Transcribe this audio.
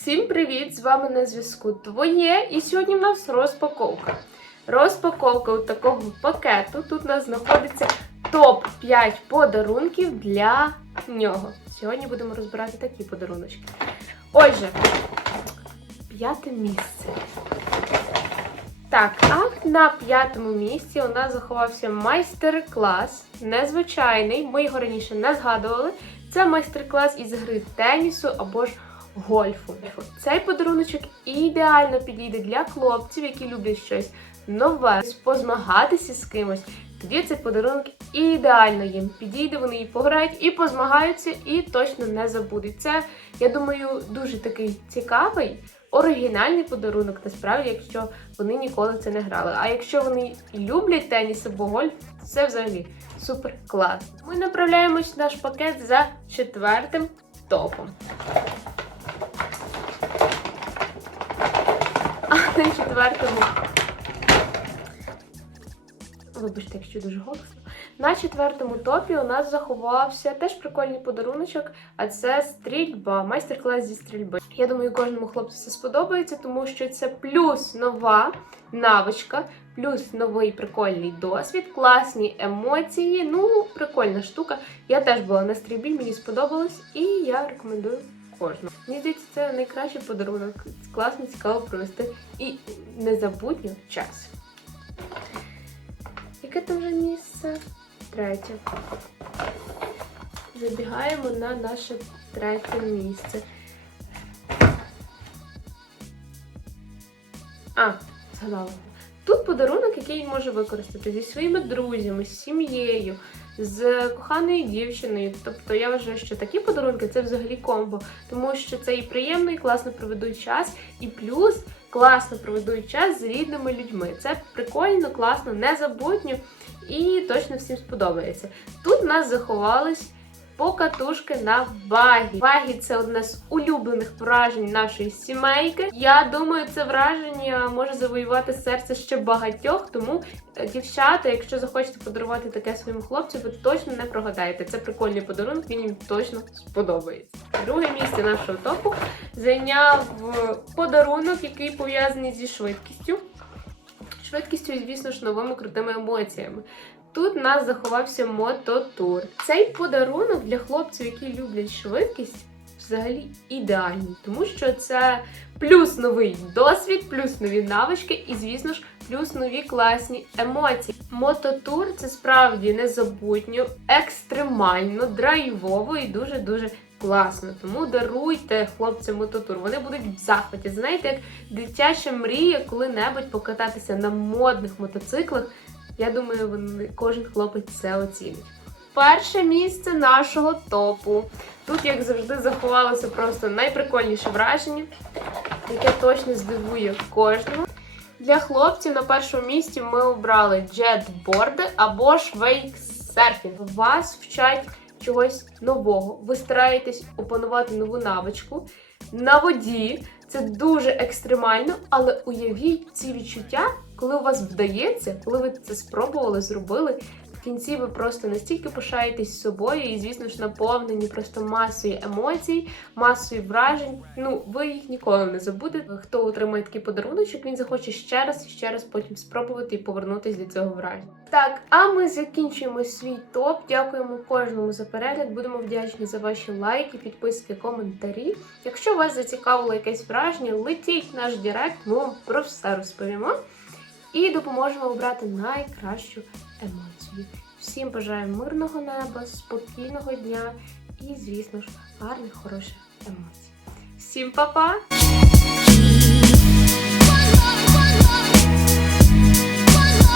Всім привіт! З вами на зв'язку Твоє. І сьогодні в нас розпаковка. Розпаковка от такого пакету. Тут у нас знаходиться топ-5 подарунків для нього. Сьогодні будемо розбирати такі подаруночки. Отже, п'яте місце. Так, а на п'ятому місці у нас заховався майстер-клас. Незвичайний. Ми його раніше не згадували. Це майстер-клас із гри тенісу або ж гольфу. Цей подаруночок ідеально підійде для хлопців, які люблять щось нове, позмагатися з кимось. Тоді цей подарунок ідеально їм підійде, вони і пограють, і позмагаються, і точно не забудуть. Це, я думаю, дуже такий цікавий, оригінальний подарунок, насправді, якщо вони ніколи це не грали. А якщо вони люблять теніс або гольф, це взагалі супер клас. Ми направляємось в наш пакет за четвертим топом. А на четвертому. Вибачте, якщо дуже голосно. На четвертому топі у нас заховався теж прикольний подаруночок, а це стрільба, майстер-клас зі стрільби. Я думаю, кожному хлопцю це сподобається, тому що це плюс нова навичка, плюс новий прикольний досвід, класні емоції. Ну, прикольна штука. Я теж була на стрільбі, мені сподобалось, і я рекомендую кожному. Мені здається, це найкращий подарунок. Класно, цікаво провести і незабутньо час. Яке там вже місце? Третє. Забігаємо на наше третє місце. А, згадала. Тут подарунок, який він може використати зі своїми друзями, з сім'єю, з коханою дівчиною. Тобто я вважаю, що такі подарунки це взагалі комбо, тому що це і приємно, і класно проведуть час, і плюс класно проведуть час з рідними людьми. Це прикольно, класно, незабутньо і точно всім сподобається. Тут нас заховались покатушки на багі. Багі це одне з улюблених вражень нашої сімейки. Я думаю, це враження може завоювати серце ще багатьох. Тому, е, дівчата, якщо захочете подарувати таке своєму хлопцю, ви точно не прогадаєте. Це прикольний подарунок, він їм точно сподобається. Друге місце нашого топу зайняв подарунок, який пов'язаний зі швидкістю. Швидкістю, звісно ж, новими крутими емоціями. Тут нас заховався мототур. Цей подарунок для хлопців, які люблять швидкість, взагалі ідеальний, тому що це плюс новий досвід, плюс нові навички, і, звісно ж, плюс нові класні емоції. Мототур це справді незабутньо, екстремально, драйвово і дуже-дуже класно. Тому даруйте хлопцям мототур. Вони будуть в захваті. Знаєте, як дитяча мрія коли-небудь покататися на модних мотоциклах. Я думаю, вони, кожен хлопець це оцінить. Перше місце нашого топу. Тут, як завжди, заховалося просто найприкольніше враження, яке точно здивує кожного. Для хлопців на першому місці ми обрали джетборди або ж вейксерфінг. Вас вчать чогось нового. Ви стараєтесь опанувати нову навичку на воді. Це дуже екстремально, але уявіть ці відчуття, коли у вас вдається, коли ви це спробували, зробили. В кінці ви просто настільки пишаєтесь собою і, звісно ж, наповнені просто масою емоцій, масою вражень. Ну, ви їх ніколи не забудете. Хто отримає такий подаруночок, він захоче ще раз і ще раз потім спробувати і повернутися до цього враження. Так, а ми закінчуємо свій топ. Дякуємо кожному за перегляд. Будемо вдячні за ваші лайки, підписки, коментарі. Якщо вас зацікавило якесь враження, летіть в наш Директ, ми вам про все розповімо і допоможемо обрати найкращу емоцію. Всім бажаю мирного неба, спокійного дня і, звісно ж, гарних, хороших емоцій. Всім па-па!